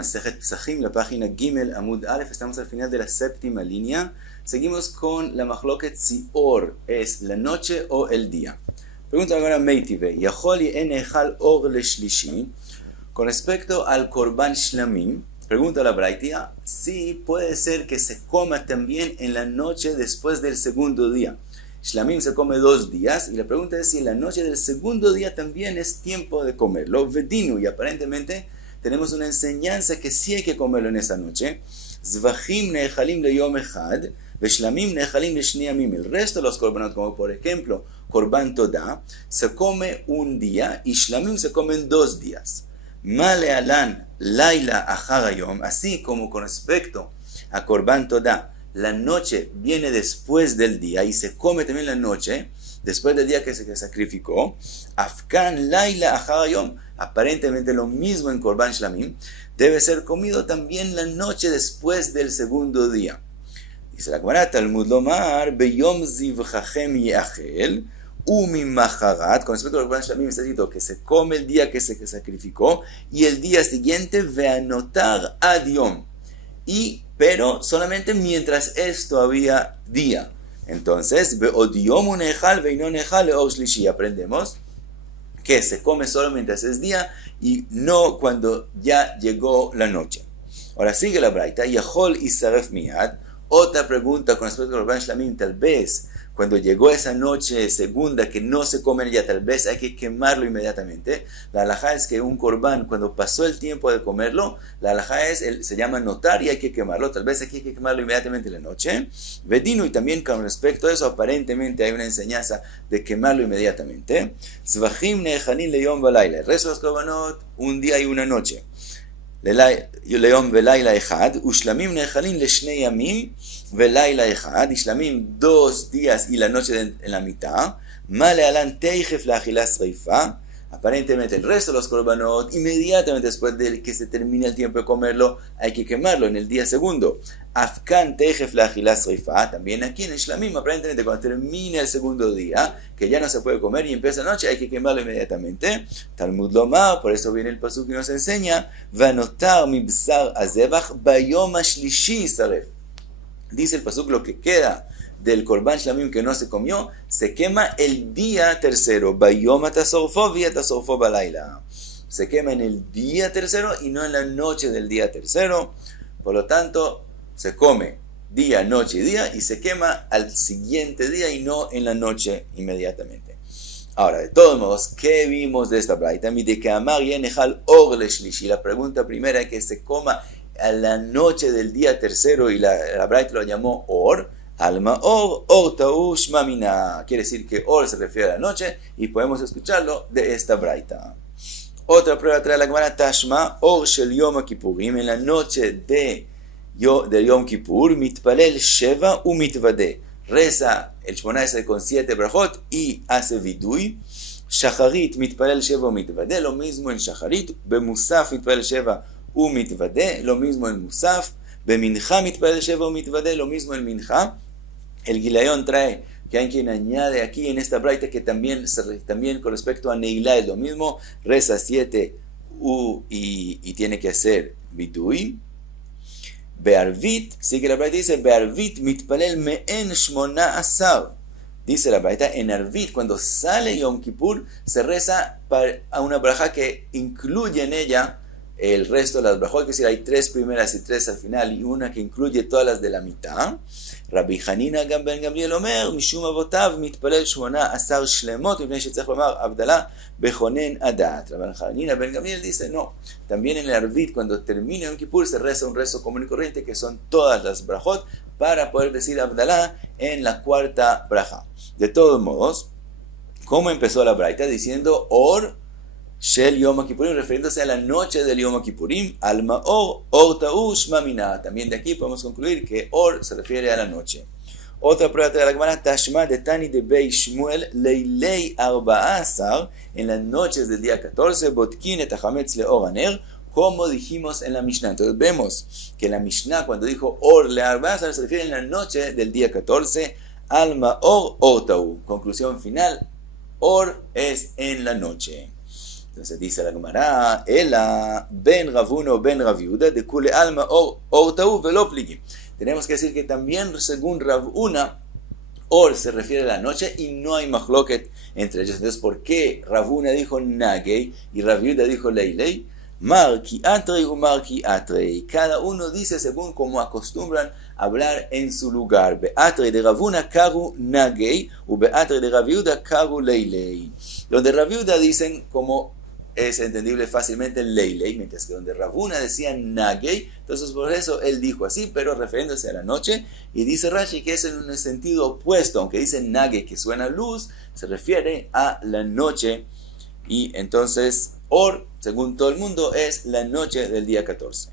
Masejet Pesachim, la página Gimel Amud Aleph. Estamos al final de la séptima línea. Seguimos con la Machloket si Or es la noche o el día. Pregunta ahora Meitive, Yacholi en echal or le shlishi. Con respecto al Korban Shlamim, pregunta la Braitia, si puede ser que se coma también en la noche después del segundo día. Shlamim se come 2 días y la pregunta es si en la noche del segundo día también es tiempo de comerlo. Vedinu, y aparentemente tenemos una enseñanza que sí hay que comerlo en esa noche. Zvachim nechalim le yom echad, veshlamim nechalim le shni yamim. El resto de los korbanot, como por ejemplo Korban Todah, se come un día y shlamim se comen 2 días. Male alan laila achar hayom, así como con respecto a Korban Todah, la noche viene después del día y se come también la noche después del día que se sacrificó. Afkan laila achar hayom, aparentemente lo mismo en Korban Shlamim, debe ser comido también la noche después del segundo día. Dice la Gemara, Talmud lomar beyom zivchachem yeachel umimacharat. Con respecto al Korban Shlamim está escrito que se come el día que se sacrificó y el día siguiente veanotar ad yom, pero solamente mientras es todavía día. Entonces, aprendemos que se come solo mientras es día y no cuando ya llegó la noche. Ahora sigue la braita, Yachol isaref miyad. Otra pregunta con respecto al Korban Shlamim, tal vez cuando llegó esa noche segunda que no se come ya, tal vez hay que quemarlo inmediatamente. La halajá es que un korban, cuando pasó el tiempo de comerlo, la halajá se llama notar y hay que quemarlo. Tal vez aquí hay que quemarlo inmediatamente en la noche. Vedino, y también con respecto a eso, aparentemente hay una enseñanza de quemarlo inmediatamente. Zvachim nechanin leyom balayla. El resto de los korbanot, un día y una noche. Leom velayla echad, ushlamim nechalin leshne yamim velayla echad, ishlamim 2 días y la noche en la mitad. Male alan teichef la achilas reifa. Aparentemente el resto de los korbanot, inmediatamente después de que se termine el tiempo de comerlo, hay que quemarlo en el día segundo. Afkan teichef la achilas reifa. También aquí en Shlamim, aparentemente cuando termine el segundo día, que ya no se puede comer y empieza la noche, hay que quemarlo inmediatamente. Talmud lomar, por eso viene el pasuk que nos enseña, vanotar mi bsar azevach bayom hashlishi saref. Dice el pasuk, lo que queda del Korban Shlamim que no se comió, se quema el día tercero. Bayom atasorfo viatasorfo balayla. Se quema en el día tercero y no en la noche del día tercero. Por lo tanto, se come día, noche y día y se quema al siguiente día y no en la noche inmediatamente. Ahora, de todos modos, ¿qué vimos de esta braita? La pregunta primera es que se coma a la noche del día tercero y la braita lo llamó Or. Alma Or, Or Taush Mamina. Quiere decir que Or se refiere a la noche y podemos escucharlo de esta braita. Otra prueba trae la Gemara Tashma, Or Shel Yom Kippurim, en la noche de Yom Kippur, Mitpalel Sheva u Mitvade. Reza el Shmona Esrei con 7 brajot y hace vidui. Shacharit Mitpalel Sheva u Mitvade, lo mismo en Shacharit. Bemusaf Mitpalel Sheva u Mitvade, lo mismo en Musaf. Bemincha Mitpalel Sheva u Mitvade, lo mismo en Mincha. El Gilayón trae que hay quien añade aquí en esta braita que también con respecto a Neilá es lo mismo, reza 7 y tiene que hacer vidui. Be'arvit, sigue la braita, dice Be'arvit mitpalel me'en shmona asar. Dice la braita, en Arvit, cuando sale Yom Kippur, se reza a una braja que incluye en ella el resto de las brajot, que es decir, hay 3 primeras y 3 al final, y una que incluye todas las de la mitad. Rabbi Hanina ben Gamliel Omer, Mishum Avotav, Mitpalel Shmona Asar Shlemot, Mipnei shetzarich lomar Abdalá Bechonen Adat. Rabbi Hanina ben Gamliel dice, no, también en el Arvit, cuando termina Yom Kippur, se reza un rezo común y corriente, que son todas las brajot, para poder decir Abdalá en la 4ª braja. De todos modos, ¿cómo empezó la braita? Diciendo Or Shel Yom Kippurim, refiriéndose a la noche del Yom Kippurim, Alma Or, Or Taush Mamina. También de aquí podemos concluir que Or se refiere a la noche. Otra prueba de la Gemara, Tashma de Tani de Bei Shmuel, Leilei Arba'asar, en las noches del día 14, Botkin et Hametz le Or Aner, como dijimos en la Mishnah. Entonces vemos que la Mishnah, cuando dijo Or le Arba'asar, se refiere en la noche del día 14, Alma Or, Or Tau. Conclusión final, Or es en la noche. Entonces dice la Gemara, Ela ben Ravuna o ben Raviuda de kule alma or ta'u velo pligi. Tenemos que decir que también según Ravuna, or se refiere a la noche y no hay mahloket entre ellos. Entonces, ¿por qué Ravuna dijo nagei y Raviuda dijo leilei? Marki atrei u marki atrei. Cada uno dice según como acostumbran hablar en su lugar. Beatrei de Ravuna karu nagei u beatrei de Raviuda karu leilei. Donde Raviuda dicen como es entendible fácilmente leilei, mientras que donde Ravuna decía nagei, entonces por eso él dijo así, pero refiriéndose a la noche, y dice Rashi que es en un sentido opuesto, aunque dice nagei que suena luz, se refiere a la noche, y entonces or, según todo el mundo, es la noche del día 14.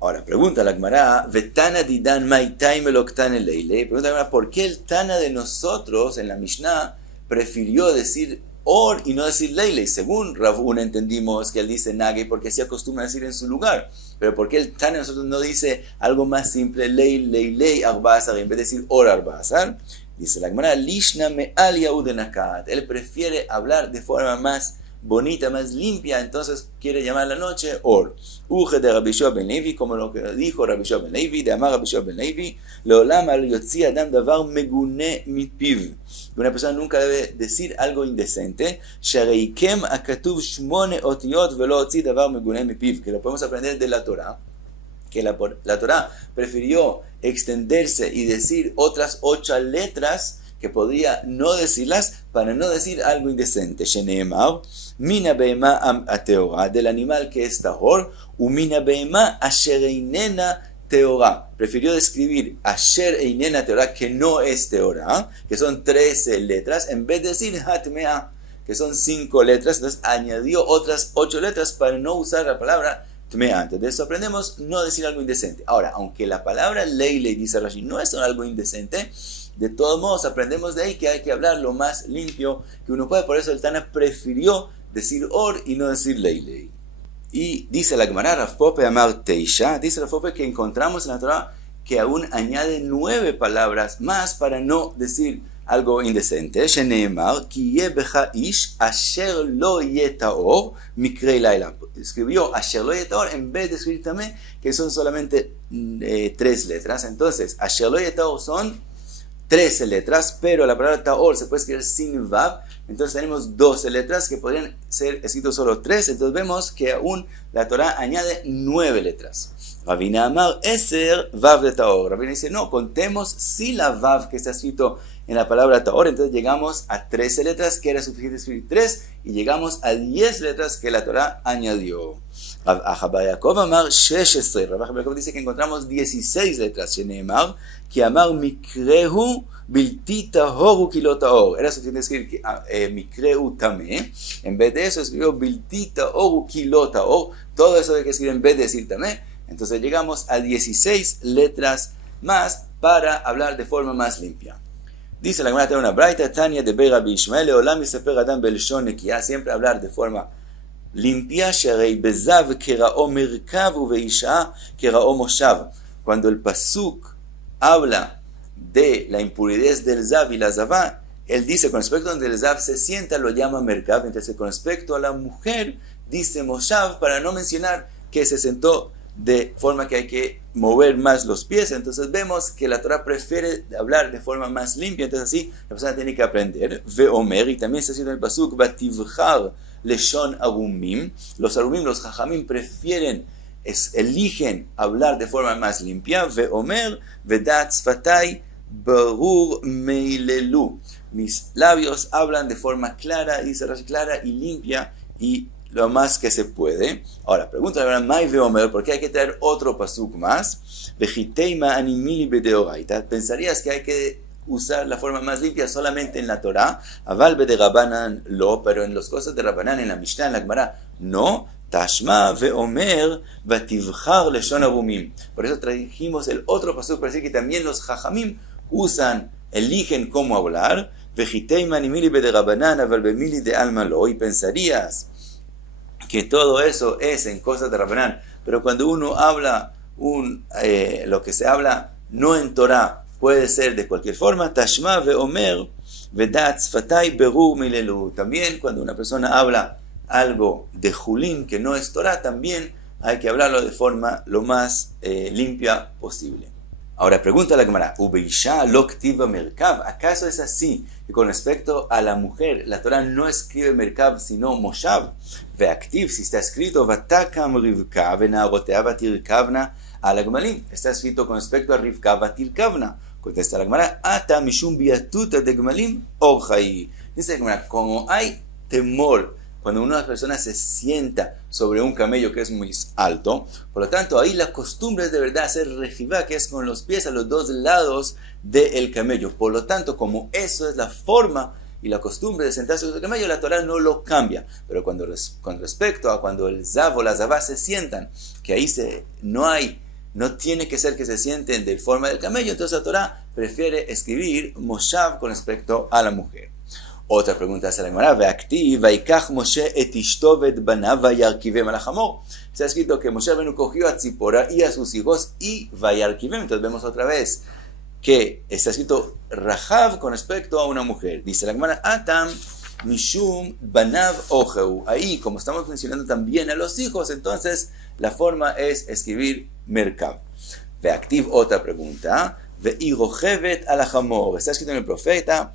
Ahora, pregunta la Gemara, Vetana didan maitai meloktane leilei, pregunta la Gemara, ¿por qué el Tana de nosotros en la Mishnah prefirió decir or y no decir leilei? Según Ravuna entendimos que él dice nagei porque así acostumbra decir en su lugar. Pero ¿por qué el Tana de nosotros no dice algo más simple, leilei arba'asar, en vez de decir or arba'asar? Dice la Gemara, lishna me'al yahudenakat. Él prefiere hablar de forma más bonita, más limpia, entonces quiere llamar la noche or. Uge de Rabbi Shua ben Levi, como lo que dijo Rabbi Shua ben Levi, de amar Rabbi Shua ben Levi, leolam al yotzi adam davar megune mipiv. Una persona nunca debe decir algo indecente. Shareikem akatuv shmone otiyot velo otzi davar megune mipiv. Que lo podemos aprender de la Torah. Que la Torah prefirió extenderse y decir otras 8 letras que podría no decirlas para no decir algo indecente. Sheneemar, mina beema ateora, del animal que es tahor, umina beema asher einena teora. Prefirió describir asher einena teora, que no es teora, que son 13 letras, en vez de decir hatmea, que son 5 letras. Entonces añadió otras 8 letras para no usar la palabra tmea. Entonces de eso aprendemos no decir algo indecente. Ahora, aunque la palabra leilei, dice Rashi, no es algo indecente, de todos modos aprendemos de ahí que hay que hablar lo más limpio que uno puede. Por eso el Tana prefirió decir or y no decir leilei. Y dice la Gemara, Rav Pope amar teisha, dice Rav Pope que encontramos en la Torah que aún añade 9 palabras más para no decir algo indecente. Sheneemar, ki ye becha ish asher lo ye taor mikrei laila. Escribió asher lo ye taor en vez de escribir también que son solamente 3 letras. Entonces, asher lo ye taor son 13 letras, pero la palabra taor se puede escribir sin vav, entonces tenemos 12 letras que podrían ser escritos solo 3, entonces vemos que aún la Torah añade 9 letras. Ravina amar eser vav de taor. Ravina dice, no, contemos si la vav que está escrito en la palabra taor, entonces llegamos a 13 letras, que era suficiente escribir 3, y llegamos a 10 letras que la Torah añadió. Rabbi Yaakov amar 16. Rabbi Yaakov dice que encontramos 16 letras. Sheneemar, que amar mikrehu bilti tahoru kilo taor. Era suficiente escribir mikrehu tamé. En vez de eso escribió bilti tahoru kilo taor. Todo eso hay que escribir en vez de decir tamé. Entonces llegamos a 16 letras más para hablar de forma más limpia. Dice la Gemara, tiene una braita, Tania de Bey Rabbi Ishmael, Olam Yisefer Adam Belshon Nekiah, siempre hablar de forma limpia, Sharei Bezav Kerao Merkav Uveisha Kerao Moshav. Cuando el pasuk habla de la impurez del Zav y la Zavá, él dice con respecto a donde el Zav se sienta, lo llama Merkav, entonces con respecto a la mujer, dice Moshav, para no mencionar que se sentó de forma que hay que mover más los pies. Entonces vemos que la Torah prefiere hablar de forma más limpia, entonces así la persona tiene que aprender. Veomer, y también se haciendo el pasuk, Bativchar leshon arumim. Los arumim, los jajamim eligen hablar de forma más limpia. Veomer, vedat sfatai barur meilelu. Mis labios hablan de forma clara, dice Rashi, clara y limpia, y lo más que se puede. Ahora, pregunta la verdad, ¿por qué hay que traer otro pasuk más? Pensarías que hay que usar la forma más limpia solamente en la Torah, aval de Rabbanan lo, pero en las cosas de Rabbanan, en la Mishnah, en la Gemara, no. Tashma veomer vativchar leshon arumim. Por eso trajimos el otro pasuk para decir que también los jajamim eligen cómo hablar. Y pensarías que todo eso es en cosas de Rabbanán, pero cuando uno habla lo que se habla no en Torah puede ser de cualquier forma. Tashma veomer Vedat Sfatai Berur Milelu. También cuando una persona habla algo de Julín que no es Torah, también hay que hablarlo de forma lo más limpia posible. Ahora pregunta la Gemara, Ubeisha lo ktiva merkav, ¿acaso es así que con respecto a la mujer la Torah no escribe merkav sino moshav? Veactiv, si está escrito vatakam rivka venarotea vatirkavna ala gmalim, está escrito con respecto a rivka vatirkavna. Contesta la Gemara, ata mishum biatuta de gmalim orjai. Dice la Gemara, como hay temor cuando una persona se sienta sobre un camello que es muy alto, por lo tanto ahí la costumbre es de verdad hacer rejivá, que es con los pies a los dos lados del camello. Por lo tanto, como eso es la forma y la costumbre de sentarse sobre el camello, la Torah no lo cambia. Pero con respecto a cuando el zav o la zavá se sientan, que ahí no tiene que ser que se sienten de forma del camello, entonces la Torah prefiere escribir moshav con respecto a la mujer. Otra pregunta hace la Gemara, veactiv, vaikach Moshe et ishto vet banav vayarkivem al hamor. Está escrito que Moshe Rabbeinu cogió a Tzipora y a sus hijos y vayarkivem. Entonces vemos otra vez que está escrito Rahav con respecto a una mujer. Dice la Gemara, atam mishum banav ojeu. Ahí, como estamos mencionando también a los hijos, entonces la forma es escribir merkav. Veactiv, otra pregunta, veirochevet al hamor. Está escrito en el profeta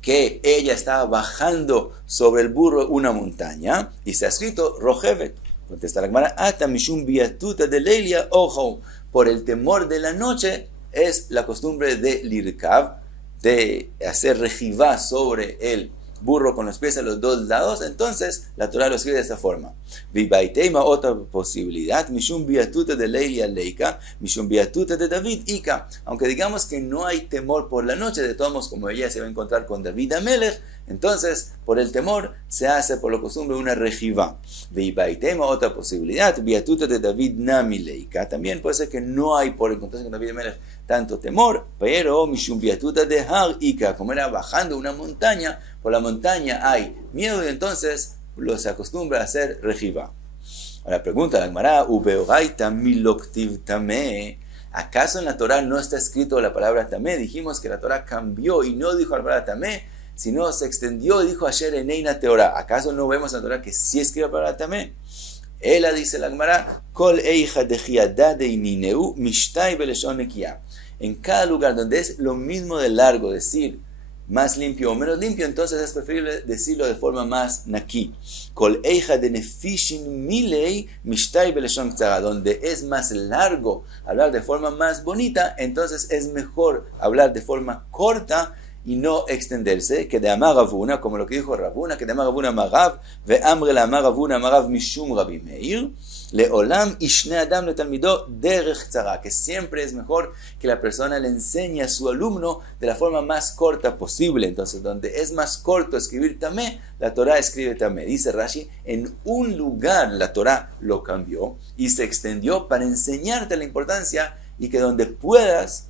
que ella estaba bajando sobre el burro una montaña, y se ha escrito Rojevet. Contesta la Gemara, ata mishum biatuta de leilia ojo. Por el temor de la noche es la costumbre de lirkav, de hacer rejivá sobre el burro con los pies a los dos lados. Entonces la Torah lo escribe de esta forma. Vibaiteima, otra posibilidad, mishum biatuta de leilia leika, mishum biatuta de David ika. Aunque digamos que no hay temor por la noche, de todos modos, como ella se va a encontrar con David Amelech, entonces por el temor se hace por la costumbre una rejivá. Vibaiteima, otra posibilidad, biatuta de David nami leika. También puede ser que no hay por encontrarse con David Amelech tanto temor, pero mishum biatuta de har ika, como era bajando una montaña, por la montaña hay miedo y entonces se acostumbra a hacer rejivá. Ahora pregunta la Gemara, ubeoraita miloktiv tameh. ¿Acaso en la Torah no está escrito la palabra tameh? Dijimos que la Torah cambió y no dijo la palabra tameh, sino se extendió y dijo asher eneina teorá. ¿Acaso no vemos en la Torah que sí escribe la palabra tameh? Ella dice la Gemara, kol eija de jiadá de inineu mishtai beleshon nekiah. En cada lugar donde es lo mismo de largo decir más limpio o menos limpio, entonces es preferible decirlo de forma más naki. Kol eija de nefishin milei mishtai beleshon ktsara. Donde es más largo hablar de forma más bonita, entonces es mejor hablar de forma corta y no extenderse, que de amar Ravuna, como lo que dijo Ravuna, que de amar Ravuna Marav, ve amre la amar Ravuna Marav mishum Rabbi Meir, leolam ishne adam letalmido derech tzara, que siempre es mejor que la persona le enseñe a su alumno de la forma más corta posible. Entonces, donde es más corto escribir tamé, la Torah escribe tamé. Dice Rashi, en un lugar la Torah lo cambió y se extendió para enseñarte la importancia y que donde puedas,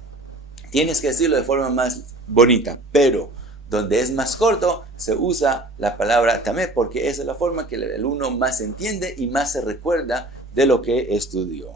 tienes que decirlo de forma más bonita, pero donde es más corto se usa la palabra tamé porque esa es la forma que el alumno más entiende y más se recuerda de lo que estudió.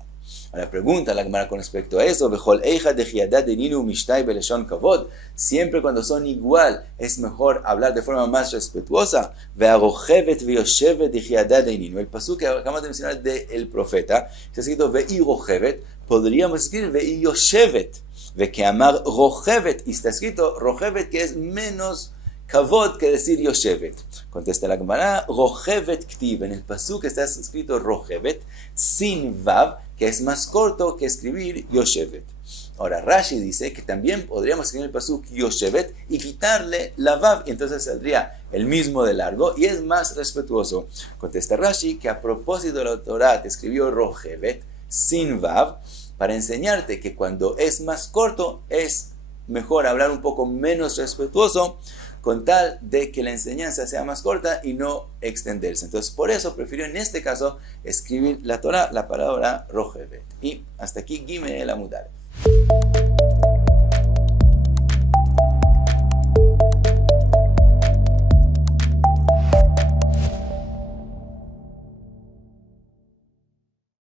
Ahora pregunta la Gemara con respecto a eso, vejol eija de jiadá de ninu mishtai beleshon kavod. Siempre cuando son igual es mejor hablar de forma más respetuosa. Vearojevet veyoshevet de jiadá de ninu. El pasuk que acabamos de mencionar del profeta se ha escrito veirojevet, podríamos escribir veiyoshevet. Ve que amar rojevet, y está escrito rojevet, que es menos kavod que decir yoshevet. Contesta la Gemara, rojevet ktiv. En el pasuk está escrito rojevet sin vav, que es más corto que escribir yoshevet. Ahora Rashi dice que también podríamos escribir el pasuk yoshevet y quitarle la vav, y entonces saldría el mismo de largo y es más respetuoso. Contesta Rashi que a propósito de la Torah te escribió rojevet sin vav, para enseñarte que cuando es más corto es mejor hablar un poco menos respetuoso con tal de que la enseñanza sea más corta y no extenderse. Entonces por eso prefiero en este caso escribir la Torah, la palabra rojevet. Y hasta aquí Gimel Amud Aleph.